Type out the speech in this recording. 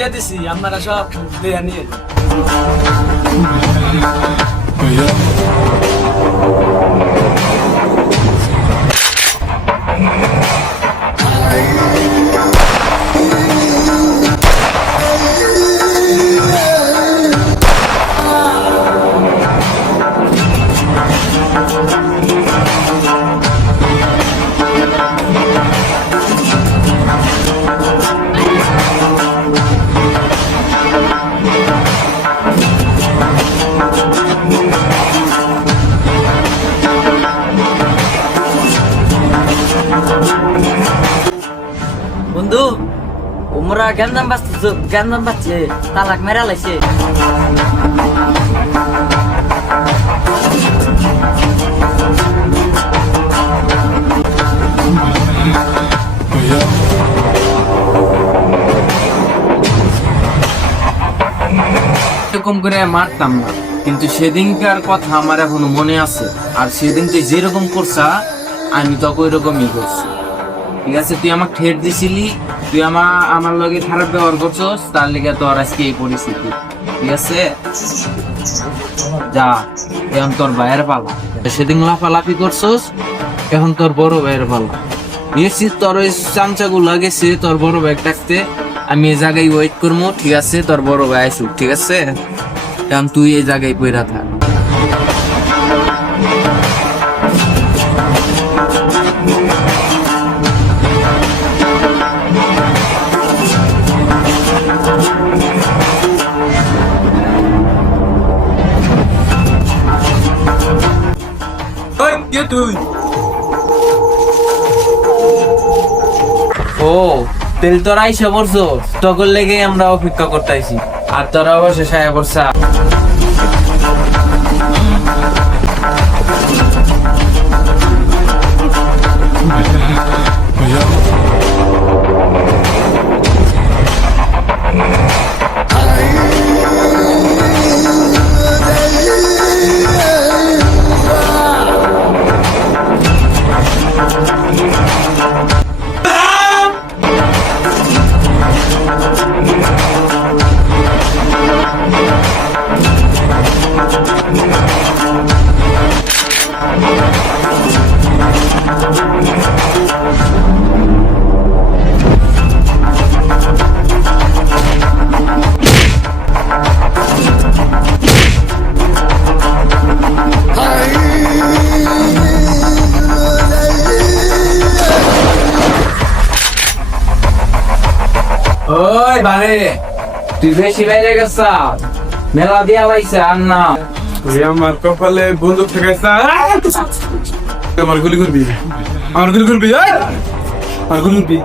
দিয়ে দিছি, আপনারা সব দেয়া নিয়ে যান। বন্ধু ওমরা গ্যান্দাম বাচ্চে তালাক মেরা লাইছে। এরকম করে মারতাম না, কিন্তু সেদিনকার কথা আমার এখনো মনে আছে। আর সেদিন তুই যেরকম করছা আমি তখন ওইরকমই করছি। ঠিক আছে, তুই আমাকে ঠেট দিছিলি, তুই আমার লগে খারাপ ব্যবহার করছস, তার লেগে তোর আজকে এই পরিস্থিতি। ঠিক আছে, যা, এখন তোর ভাইয়ের পালা। সেদিন লাফালাফি করছস, এখন তোর বড় ভাইয়ের পালা। নিশ্চিত তোর ওই চামচাগুলা গেছে তোর বড় ভাই ডাকতে, আমি এই জায়গায় ওয়েট করবো। ঠিক আছে, তোর বড় ভাই আসুক। ঠিক আছে, এখন তুই এই জায়গায় পইরা থাক। ওই কে তুই? ও তেল তোরা আইসা পড়ছো, তখন লেগে আমরা অপেক্ষা করতেছি। আর তোরা অবশেষে আয়া পড়ছা। ওই বারে, তুই বেশি বাইরে গেছ, মেলা দিয়া লাইছে। আর না, তুই আমার কপালে বন্দুক ঠেকাইছ। আমার গুলি করবি, আমার গুলি করবি, আমার গুলি করবি।